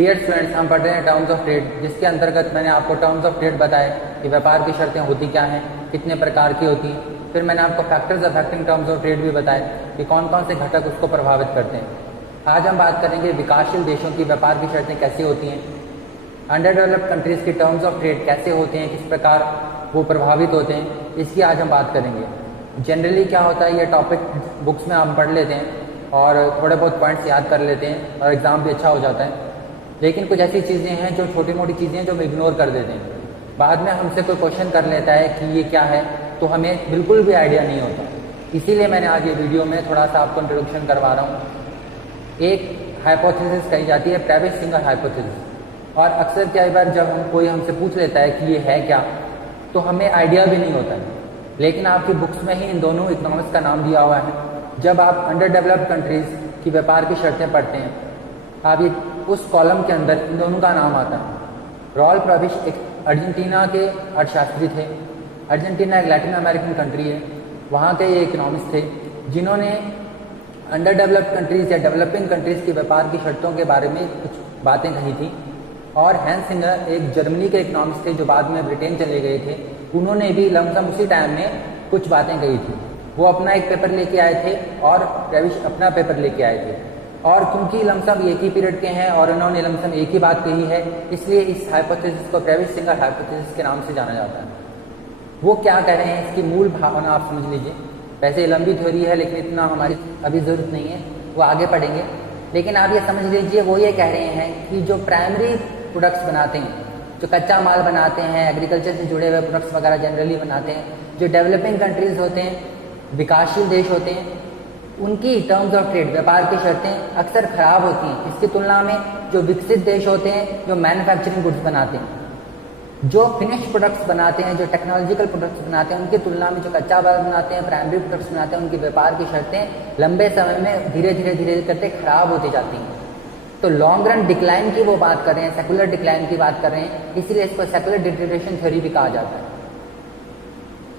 Dear students, हम पढ़ रहे हैं टर्म्स ऑफ ट्रेड, जिसके अंतर्गत मैंने आपको टर्म्स ऑफ ट्रेड बताए कि व्यापार की शर्तें होती क्या हैं, कितने प्रकार की होती हैं। फिर मैंने आपको factors affecting terms of trade भी बताए कि कौन कौन से घटक उसको प्रभावित करते हैं। आज हम बात करेंगे विकासशील देशों की व्यापार की शर्तें कैसी होती हैं, अंडर डेवलप्ड कंट्रीज की टर्म्स ऑफ ट्रेड कैसे होते हैं, किस प्रकार वो प्रभावित होते हैं, इसकी आज हम बात करेंगे। जनरली क्या होता है, ये टॉपिक बुक्स में हम पढ़ लेते हैं और थोड़े बहुत पॉइंट्स याद कर लेते हैं और एग्ज़ाम भी अच्छा हो जाता है, लेकिन कुछ ऐसी चीज़ें हैं जो छोटी मोटी चीज़ें हैं जो हम इग्नोर कर देते हैं। बाद में हमसे कोई क्वेश्चन कर लेता है कि ये क्या है, तो हमें बिल्कुल भी आइडिया नहीं होता। इसीलिए मैंने आज ये वीडियो में थोड़ा सा आपको इंट्रोडक्शन करवा रहा हूँ। एक हाइपोथेसिस कही जाती है ट्रेविस सिंगर हाइपोथेसिस, और अक्सर कई बार जब कोई हमसे पूछ लेता है कि ये है क्या, तो हमें आइडिया भी नहीं होता है। लेकिन आपकी बुक्स में ही इन दोनों इकोनॉमिक्स का नाम दिया हुआ है। जब आप अंडर डेवलप्ड कंट्रीज़ की व्यापार की शर्तें पढ़ते हैं, आप ये उस कॉलम के अंदर इन दोनों का नाम आता है। रॉल प्रविश एक अर्जेंटीना के अर्थशास्त्री थे। अर्जेंटीना एक लैटिन अमेरिकन कंट्री है, वहाँ के ये इकोनॉमिस्ट थे जिन्होंने अंडर डेवलप्ड कंट्रीज़ या डेवलपिंग कंट्रीज़ की व्यापार की शर्तों के बारे में कुछ बातें कही थी। और हैंस सिंगर एक जर्मनी के इकोनॉमिस्ट थे जो बाद में ब्रिटेन चले गए थे, उन्होंने भी लमसम उसी टाइम में कुछ बातें कही थी। वो अपना एक पेपर लेके आए थे और प्रविश अपना पेपर लेके आए थे, और क्योंकि लमसम एक ही पीरियड के हैं और उन्होंने लमसम एक ही बात कही है, इसलिए इस हाइपोथेसिस को ट्रेविस सिंगर हाइपोथेसिस के नाम से जाना जाता है। वो क्या कह रहे हैं, इसकी मूल भावना आप समझ लीजिए। वैसे लंबी थ्योरी है, लेकिन इतना हमारी अभी ज़रूरत नहीं है, वो आगे पढ़ेंगे। लेकिन आप ये समझ लीजिए, वो ये कह रहे हैं कि जो प्राइमरी प्रोडक्ट्स बनाते हैं, जो कच्चा माल बनाते हैं, एग्रीकल्चर से जुड़े हुए प्रोडक्ट्स वगैरह जनरली बनाते हैं, जो डेवलपिंग कंट्रीज़ होते हैं, विकासशील देश होते हैं, उनकी टर्म्स ऑफ ट्रेड व्यापार की शर्तें अक्सर ख़राब होती हैं इसकी तुलना में जो विकसित देश होते हैं, जो मैन्युफैक्चरिंग गुड्स बनाते हैं, जो फिनिश प्रोडक्ट्स बनाते हैं, जो टेक्नोलॉजिकल प्रोडक्ट्स बनाते हैं, उनकी तुलना में जो कच्चा माल बनाते हैं, प्राइमरी प्रोडक्ट्स बनाते हैं, उनकी व्यापार की शर्तें लंबे समय में धीरे धीरे करते खराब होती जाती हैं। तो लॉन्ग रन डिक्लाइन की वो बात कर रहे हैं, सेकुलर डिक्लाइन की बात कर रहे हैं, इसीलिए इसको सेकुलर डिटेरियोरेशन थ्योरी भी कहा जाता है।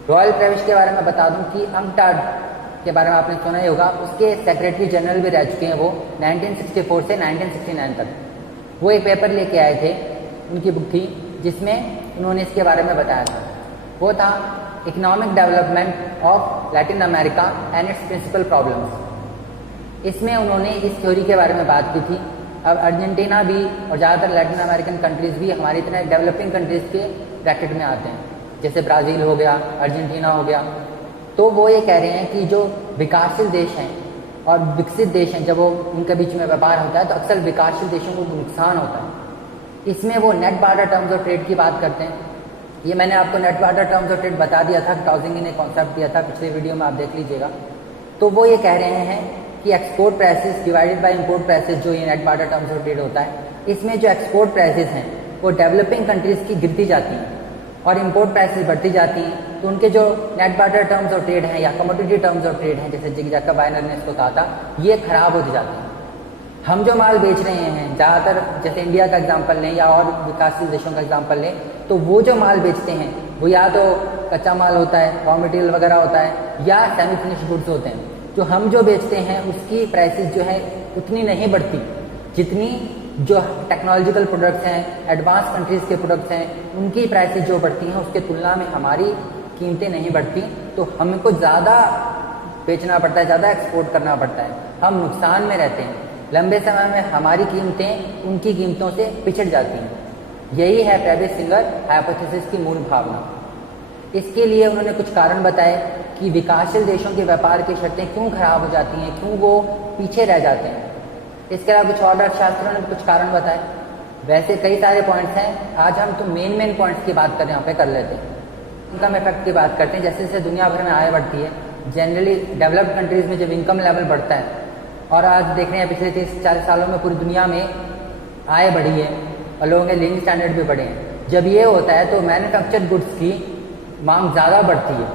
रॉयल प्रविश के बारे में बता दूं कि अंकटाड के बारे में आपने सुना ही होगा, उसके सेक्रेटरी जनरल भी रह चुके हैं वो 1964 से 1969 तक। वो एक पेपर लेके आए थे, उनकी बुक थी जिसमें उन्होंने इसके बारे में बताया था। वो था economic development of Latin America and its principal problems. इसमें उन्होंने इस थ्योरी के बारे में बात की थी। अब अर्जेंटीना भी और ज़्यादातर लैटिन अमेरिकन कंट्रीज़ भी हमारी तरह डेवलपिंग कंट्रीज़ के ब्रैकेट में आते हैं, जैसे ब्राज़ील हो गया, अर्जेंटीना हो गया। तो वो ये कह रहे हैं कि जो विकासशील देश हैं और विकसित देश हैं, जब वो उनके बीच में व्यापार होता है तो अक्सर विकासशील देशों को नुकसान होता है। इसमें वो net barter terms of trade की बात करते हैं। ये मैंने आपको net barter terms of trade बता दिया था, टाउजिंग ने कॉन्सेप्ट दिया था, पिछले वीडियो में आप देख लीजिएगा। तो वो ये कह रहे हैं कि export prices divided by import prices, जो ये net barter terms of trade होता है, इसमें जो एक्सपोर्ट प्राइसेस हैं वो डेवलपिंग कंट्रीज़ की गिरती जाती हैं और इंपोर्ट प्राइसेस बढ़ती जाती हैं। तो उनके जो net barter terms of trade हैं या कमोडिटी टर्म्स ऑफ ट्रेड हैं, जैसे जैकब वाइनर ने इसको कहा था, ये खराब होती जाती हैं। हम जो माल बेच रहे हैं, ज़्यादातर जैसे इंडिया का एग्जांपल लें या और विकासशील देशों का एग्जांपल लें, तो वो जो माल बेचते हैं वो या तो कच्चा माल होता है, रॉ मटेरियल वगैरह होता है, या सेमी फिनिश गुड्स होते हैं। जो हम जो बेचते हैं उसकी प्राइसेस जो है उतनी नहीं बढ़ती जितनी जो टेक्नोलॉजिकल प्रोडक्ट्स हैं, एडवांस कंट्रीज़ के प्रोडक्ट्स हैं, उनकी प्राइसेस जो बढ़ती हैं उसके तुलना में हमारी कीमतें नहीं बढ़ती। तो हमको ज़्यादा बेचना पड़ता है, ज़्यादा एक्सपोर्ट करना पड़ता है, हम नुकसान में रहते हैं। लंबे समय में हमारी कीमतें उनकी कीमतों से पिछड़ जाती हैं। यही है ट्रेविस सिंगर हाइपोथेसिस की मूल भावना। इसके लिए उन्होंने कुछ कारण बताए कि विकासशील देशों के व्यापार की शर्तें क्यों खराब हो जाती हैं, क्यों वो पीछे रह जाते हैं। इसके अलावा कुछ और अर्थशास्त्रियों ने कुछ कारण बताए। वैसे कई सारे पॉइंट्स हैं, आज हम तो मेन पॉइंट्स की बात यहाँ पे कर लेते हैं। इनकम इफेक्ट की बात करते हैं। जैसे जैसे दुनिया भर में आय बढ़ती है, जनरली डेवलप्ड कंट्रीज़ में जब इनकम लेवल बढ़ता है, और आज देख रहे हैं पिछले 30-40 सालों में पूरी दुनिया में आय बढ़ी है और लोगों के लिविंग स्टैंडर्ड भी बढ़े हैं। जब ये होता है तो मैन्युफैक्चर्ड गुड्स की मांग ज़्यादा बढ़ती है,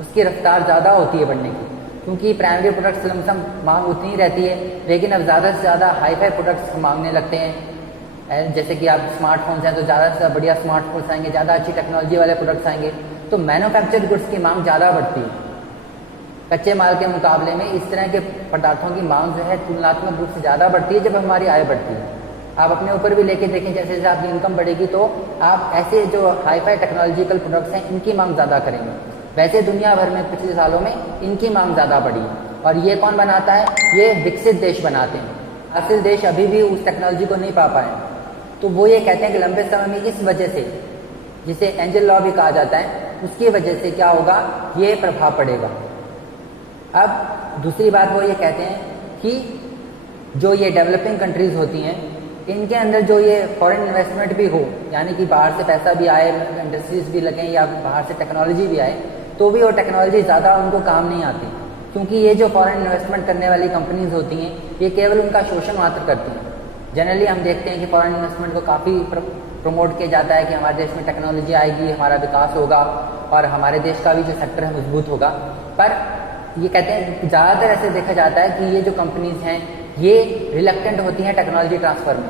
उसकी रफ्तार ज़्यादा होती है बढ़ने की, क्योंकि प्राइमरी प्रोडक्ट्स लमसम मांग उतनी रहती है, लेकिन अब ज़्यादा से ज़्यादा हाई प्रोडक्ट्स मांगने लगते हैं। जैसे कि आप स्मार्टफोन्स हैं तो ज़्यादा से ज़्यादा बढ़िया स्मार्टफोन्स आएंगे, ज़्यादा अच्छी टेक्नोलॉजी वाले प्रोडक्ट्स आएंगे, तो मैन्युफैक्चर्ड गुड्स की मांग ज़्यादा बढ़ती है। कच्चे माल के मुकाबले में इस तरह के पदार्थों की मांग जो है तुलनात्मक रूप से ज़्यादा बढ़ती है जब हमारी आय बढ़ती है। आप अपने ऊपर भी लेके देखें, जैसे जैसे आपकी इनकम बढ़ेगी तो आप ऐसे जो हाईफाई टेक्नोलॉजिकल प्रोडक्ट्स हैं इनकी मांग ज़्यादा करेंगे। वैसे दुनिया भर में पिछले सालों में इनकी मांग ज़्यादा बढ़ी है, और ये कौन बनाता है? ये विकसित देश बनाते हैं। हासिल देश अभी भी उस टेक्नोलॉजी को नहीं पा पाए, तो वो ये कहते हैं कि लंबे समय में इस वजह से, जिसे एंजल लॉ भी कहा जाता है, उसकी वजह से क्या होगा, ये प्रभाव पड़ेगा। अब दूसरी बात वो ये कहते हैं कि जो ये डेवलपिंग कंट्रीज होती हैं इनके अंदर जो ये फॉरेन इन्वेस्टमेंट भी हो, यानी कि बाहर से पैसा भी आए, इंडस्ट्रीज भी लगें या बाहर से टेक्नोलॉजी भी आए, तो भी वो टेक्नोलॉजी ज़्यादा उनको काम नहीं आती, क्योंकि ये जो फॉरेन इन्वेस्टमेंट करने वाली कंपनीज होती हैं ये केवल उनका शोषण मात्र करती हैं। जनरली हम देखते हैं कि फॉरेन इन्वेस्टमेंट को काफ़ी प्रमोट किया जाता है कि हमारे देश में टेक्नोलॉजी आएगी, हमारा विकास होगा और हमारे देश का भी जो सेक्टर है मजबूत होगा। पर ये कहते हैं ज़्यादातर ऐसे देखा जाता है कि ये जो कंपनीज हैं ये रिलक्टेंट होती हैं टेक्नोलॉजी ट्रांसफ़र में।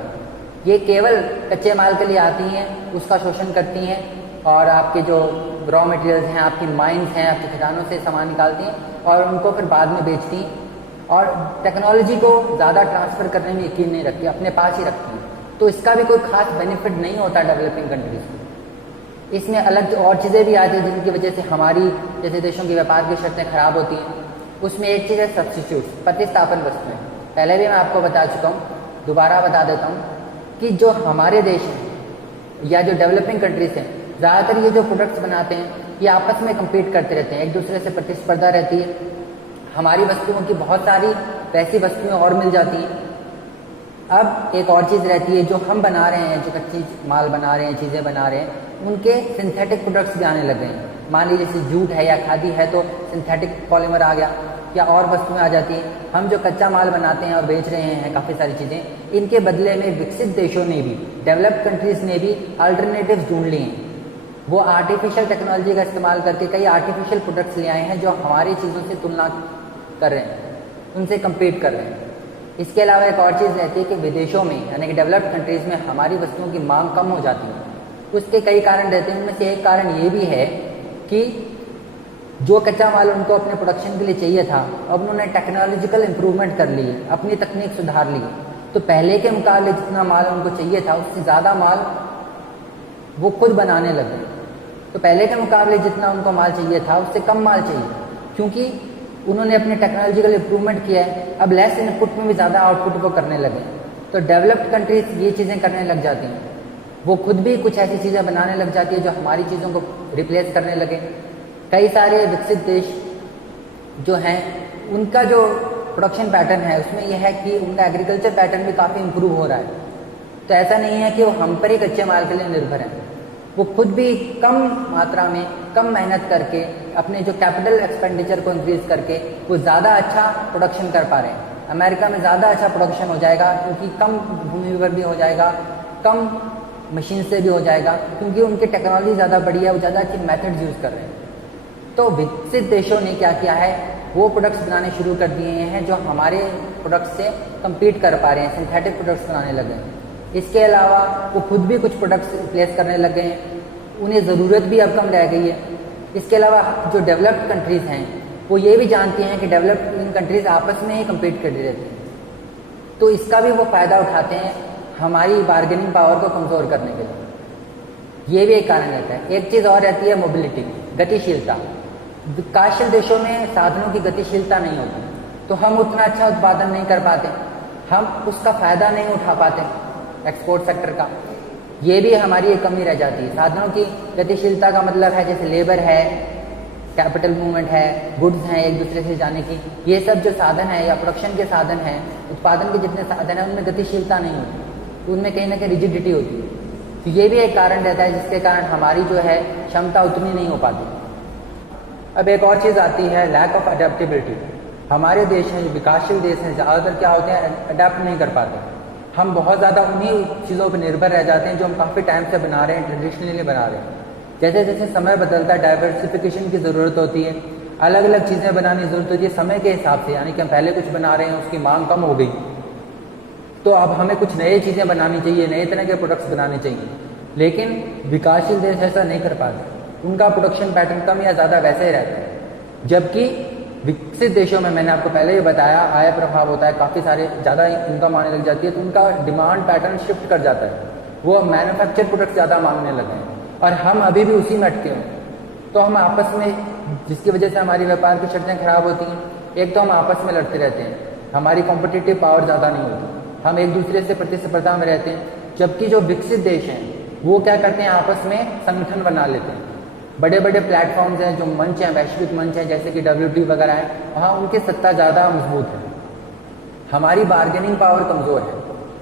ये केवल कच्चे माल के लिए आती हैं, उसका शोषण करती हैं और आपके जो रॉ मटेरियल्स हैं, आपकी माइंस हैं, आपके खदानों से सामान निकालती हैं और उनको फिर बाद में बेचती हैं, और टेक्नोलॉजी को ज़्यादा ट्रांसफ़र करने में यकीन नहीं रखती, अपने पास ही रखती हैं। तो इसका भी कोई खास बेनिफिट नहीं होता डेवलपिंग कंट्रीज़ को। इसमें अलग और चीज़ें भी आती हैं जिनकी वजह से हमारी जैसे देशों की व्यापार की शर्तें खराब होती हैं। उसमें एक चीज़ है सब्स्टिट्यूट, प्रतिस्थापन वस्तुएं। पहले भी मैं आपको बता चुका हूँ, दोबारा बता देता हूँ कि जो हमारे देश हैं या जो डेवलपिंग कंट्रीज हैं, ज़्यादातर ये जो प्रोडक्ट्स बनाते हैं ये आपस में कम्पीट करते रहते हैं, एक दूसरे से प्रतिस्पर्धा रहती है। हमारी वस्तुओं की बहुत सारी वैसी वस्तुएं और मिल जाती हैं। अब एक और चीज़ रहती है, जो हम बना रहे हैं, जो कच्ची माल बना रहे हैं, चीज़ें बना रहे हैं, उनके सिंथेटिक प्रोडक्ट्स भी आने लग गए हैं। मान लीजिए जैसे जूट है या खादी है तो सिंथेटिक पॉलीमर आ गया, या और वस्तुएं आ जाती हैं। हम जो कच्चा माल बनाते हैं और बेच रहे हैं काफ़ी सारी चीज़ें, इनके बदले में विकसित देशों ने भी, डेवलप्ड कंट्रीज़ ने भी अल्टरनेटिव्स ढूंढ लिए हैं। वो आर्टिफिशियल टेक्नोलॉजी का इस्तेमाल करके कई आर्टिफिशियल प्रोडक्ट्स ले आए हैं जो हमारी चीज़ों से तुलना कर रहे हैं, उनसे कम्पीट कर रहे हैं। इसके अलावा एक और चीज़ रहती है कि विदेशों में यानी कि डेवलप्ड कंट्रीज़ में हमारी वस्तुओं की मांग कम हो जाती है। उसके कई कारण रहते हैं, उनमें से एक कारण ये भी है कि जो कच्चा माल उनको अपने प्रोडक्शन के लिए चाहिए था, अब उन्होंने टेक्नोलॉजिकल इंप्रूवमेंट कर ली, अपनी तकनीक सुधार ली, तो पहले के मुकाबले जितना माल उनको चाहिए था उससे ज़्यादा माल वो खुद बनाने लगे। तो पहले के मुकाबले जितना उनको माल चाहिए था उससे कम माल चाहिए, क्योंकि उन्होंने अपने टेक्नोलॉजिकल इंप्रूवमेंट किया है। अब लेस इनपुट में भी ज़्यादा आउटपुट को करने लगे। तो डेवलप्ड कंट्रीज ये चीज़ें करने लग जाती हैं, वो खुद भी कुछ ऐसी चीज़ें बनाने लग जाती है जो हमारी चीज़ों को रिप्लेस करने लगे। कई सारे विकसित देश जो हैं उनका जो प्रोडक्शन पैटर्न है उसमें यह है कि उनका एग्रीकल्चर पैटर्न भी काफ़ी इम्प्रूव हो रहा है। तो ऐसा नहीं है कि वो हम पर ही कच्चे माल के लिए निर्भर हैं, वो खुद भी कम मात्रा में कम मेहनत करके अपने जो कैपिटल एक्सपेंडिचर को इंक्रीज करके वो ज़्यादा अच्छा प्रोडक्शन कर पा रहे हैं। अमेरिका में ज़्यादा अच्छा प्रोडक्शन हो जाएगा क्योंकि कम भूमि पर भी हो जाएगा, कम मशीन से भी हो जाएगा, क्योंकि उनकी टेक्नोलॉजी ज़्यादा बढ़ी है, वो ज़्यादा अच्छी मेथड्स यूज़ कर रहे हैं। तो विकसित देशों ने क्या किया है, वो प्रोडक्ट्स बनाने शुरू कर दिए हैं जो हमारे प्रोडक्ट्स से कम्पीट कर पा रहे हैं, सिंथेटिक प्रोडक्ट्स बनाने लगे हैं। इसके अलावा वो खुद भी कुछ प्रोडक्ट्स रिप्लेस करने लग गए हैं, उन्हें ज़रूरत भी अब कम रह गई है। इसके अलावा जो डेवलप्ड कंट्रीज़ हैं वो ये भी जानती हैं कि डेवलप्ड कंट्रीज़ आपस में ही कम्पीट कर रहती हैं, तो इसका भी वो फ़ायदा उठाते हैं हमारी बार्गेनिंग पावर को कमज़ोर करने के लिए। ये भी एक कारण रहता है। एक चीज़ और रहती है मोबिलिटी, गतिशीलता। विकासशील देशों में साधनों की गतिशीलता नहीं होती, तो हम उतना अच्छा उत्पादन नहीं कर पाते, हम उसका फ़ायदा नहीं उठा पाते एक्सपोर्ट सेक्टर का। ये भी हमारी एक कमी रह जाती है। साधनों की गतिशीलता का मतलब है जैसे लेबर है, कैपिटल मूवमेंट है, गुड्स हैं एक दूसरे से जाने की, ये सब जो साधन है या प्रोडक्शन के साधन हैं, उत्पादन के जितने साधन हैं उनमें गतिशीलता नहीं होती, उनमें कहीं ना कहीं रिजिडिटी होती है। तो ये भी एक कारण रहता है जिसके कारण हमारी जो है क्षमता उतनी नहीं हो पाती। अब एक और चीज़ आती है लैक ऑफ अडेप्टेबिलिटी। हमारे देश हैं जो विकासशील देश हैं, ज़्यादातर क्या होते हैं, अडेप्ट नहीं कर पाते। हम बहुत ज़्यादा उन्हीं चीज़ों पर निर्भर रह जाते हैं जो हम काफ़ी टाइम से बना रहे हैं, ट्रेडिशनली बना रहे हैं। जैसे जैसे समय बदलता है डाइवर्सिफिकेशन की ज़रूरत होती है, अलग अलग चीज़ें बनाने की ज़रूरत होती है समय के हिसाब से। यानी कि हम पहले कुछ बना रहे हैं, उसकी मांग कम हो गई, तो अब हमें कुछ नई चीज़ें बनानी चाहिए, नए तरह के प्रोडक्ट्स बनाने चाहिए। लेकिन विकासशील देश ऐसा नहीं कर पाते, उनका प्रोडक्शन पैटर्न कम या ज़्यादा वैसे ही रहता है। जबकि विकसित देशों में मैंने आपको पहले ही बताया आय प्रभाव होता है, काफ़ी सारे ज़्यादा इनकम आने लग जाती है, तो उनका डिमांड पैटर्न शिफ्ट कर जाता है, वो मैन्युफैक्चर प्रोडक्ट ज़्यादा मांगने लगे हैं और हम अभी भी उसी में अटके हैं। तो हम आपस में, जिसकी वजह से हमारी व्यापार की शर्तें खराब होती हैं, एक तो हम आपस में लड़ते रहते हैं, हमारी कॉम्पिटिटिव पावर ज़्यादा नहीं होती, हम एक दूसरे से प्रतिस्पर्धा में रहते हैं। जबकि जो विकसित देश हैं वो क्या करते हैं, आपस में संगठन बना लेते हैं, बड़े बड़े प्लेटफॉर्म्स हैं, जो मंच हैं, वैश्विक मंच हैं जैसे कि WTO वगैरह है, वहाँ उनकी सत्ता ज़्यादा मजबूत है, हमारी बार्गेनिंग पावर कमज़ोर है,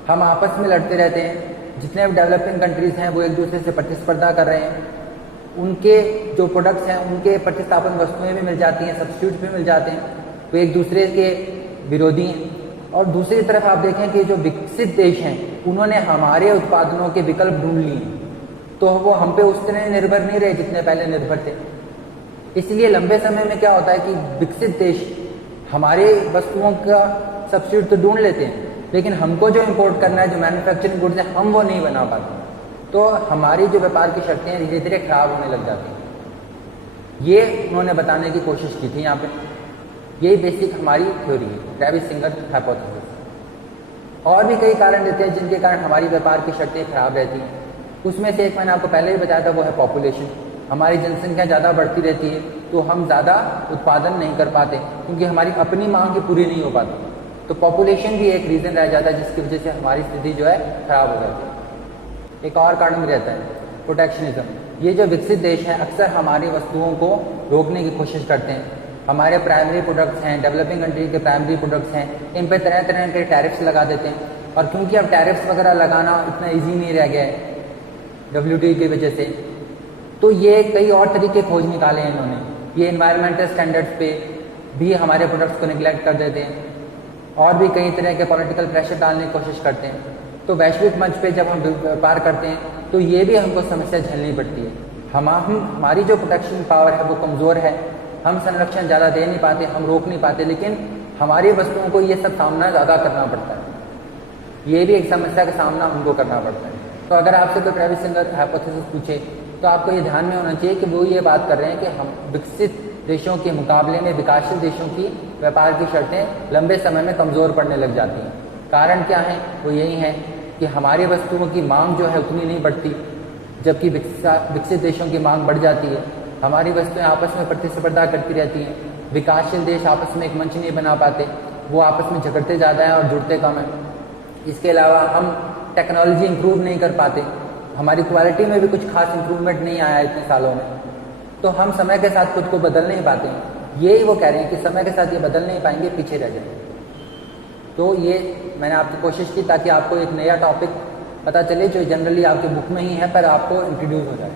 हम आपस में लड़ते रहते हैं। जितने भी डेवलपिंग कंट्रीज़ हैं वो एक दूसरे से प्रतिस्पर्धा कर रहे हैं, उनके जो प्रोडक्ट्स हैं उनके प्रतिस्थापन वस्तुएं भी मिल जाती हैं, सब्स्टिट्यूट भी मिल जाते हैं, तो एक दूसरे के विरोधी हैं। और दूसरी तरफ आप देखें कि जो विकसित देश हैं उन्होंने हमारे उत्पादनों के विकल्प ढूंढ लिए, तो वो हम पे उतने निर्भर नहीं रहे जितने पहले निर्भर थे। इसलिए लंबे समय में क्या होता है कि विकसित देश हमारे वस्तुओं का सब्स्टिट्यूट तो ढूंढ लेते हैं, लेकिन हमको जो इंपोर्ट करना है, जो मैन्युफैक्चरिंग गुड्स हैं, हम वो नहीं बना पाते, तो हमारी जो व्यापार की शर्तें हैं धीरे धीरे खराब होने लग जाती हैं। ये उन्होंने बताने की कोशिश की थी यहाँ पे, यही बेसिक हमारी थ्योरी है, ट्रेविस सिंगर हाइपोथेसिस। और भी कई कारण देते हैं जिनके कारण हमारी व्यापार की शर्तें खराब रहती हैं। उसमें से एक मैंने आपको पहले ही बताया था, वो है पॉपुलेशन। हमारी जनसंख्या ज़्यादा बढ़ती रहती है तो हम ज़्यादा उत्पादन नहीं कर पाते, क्योंकि हमारी अपनी मांग की पूरी नहीं हो पाती, तो पॉपुलेशन भी एक रीज़न रह जाता है जिसकी वजह से हमारी स्थिति जो है खराब हो जाती है। एक और कारण भी रहता है प्रोटेक्शनिज्म। ये जो विकसित देश हैं अक्सर हमारी वस्तुओं को रोकने की कोशिश करते हैं। हमारे प्राइमरी प्रोडक्ट्स हैं, डेवलपिंग कंट्री के प्राइमरी प्रोडक्ट्स हैं, इन पर तरह तरह के टैरिफ्स लगा देते हैं। और क्योंकि अब टैरिफ्स वगैरह लगाना इतना ईजी नहीं रह गया है WTO की वजह से, तो ये कई और तरीके खोज निकाले हैं इन्होंने। ये एनवायरमेंटल स्टैंडर्ड्स पे भी हमारे प्रोडक्ट्स को निगलेक्ट कर देते हैं, और भी कई तरह के पॉलिटिकल प्रेशर डालने की कोशिश करते हैं। तो वैश्विक मंच पे जब हम व्यापार करते हैं तो ये भी हमको समस्या झेलनी पड़ती है। हमारी जो प्रोटेक्शन पावर है वो कमज़ोर है, हम संरक्षण ज़्यादा दे नहीं पाते, हम रोक नहीं पाते, लेकिन हमारी वस्तुओं को ये सब सामना ज़्यादा करना पड़ता है। ये भी एक समस्या का सामना हमको करना पड़ता है। तो अगर आपसे कोई ट्रेविस सिंगर हाइपोथेसिस पूछे तो आपको ये ध्यान में होना चाहिए कि वो ये बात कर रहे हैं कि हम विकसित देशों के मुकाबले में विकासशील देशों की व्यापार की शर्तें लंबे समय में कमज़ोर पड़ने लग जाती हैं। कारण क्या है? वो यही है कि हमारी वस्तुओं की मांग जो है उतनी नहीं बढ़ती, जबकि विकसित देशों की मांग बढ़ जाती है। हमारी वस्तुएं आपस में प्रतिस्पर्धा करती रहती हैं, विकासशील देश आपस में एक मंच नहीं बना पाते, वो आपस में झगड़ते ज़्यादा हैं और जुड़ते कम हैं। इसके अलावा हम टेक्नोलॉजी इंप्रूव नहीं कर पाते, हमारी क्वालिटी में भी कुछ खास इंप्रूवमेंट नहीं आया इतने सालों में, तो हम समय के साथ खुद को बदल नहीं पाते हैं। यही वो कह रहे हैं कि समय के साथ ये बदल नहीं पाएंगे, पीछे रह जाएंगे। तो ये मैंने आपकी कोशिश की ताकि आपको एक नया टॉपिक पता चले जो जनरली आपके बुक में ही है पर आपको इंट्रोड्यूस हो जाए।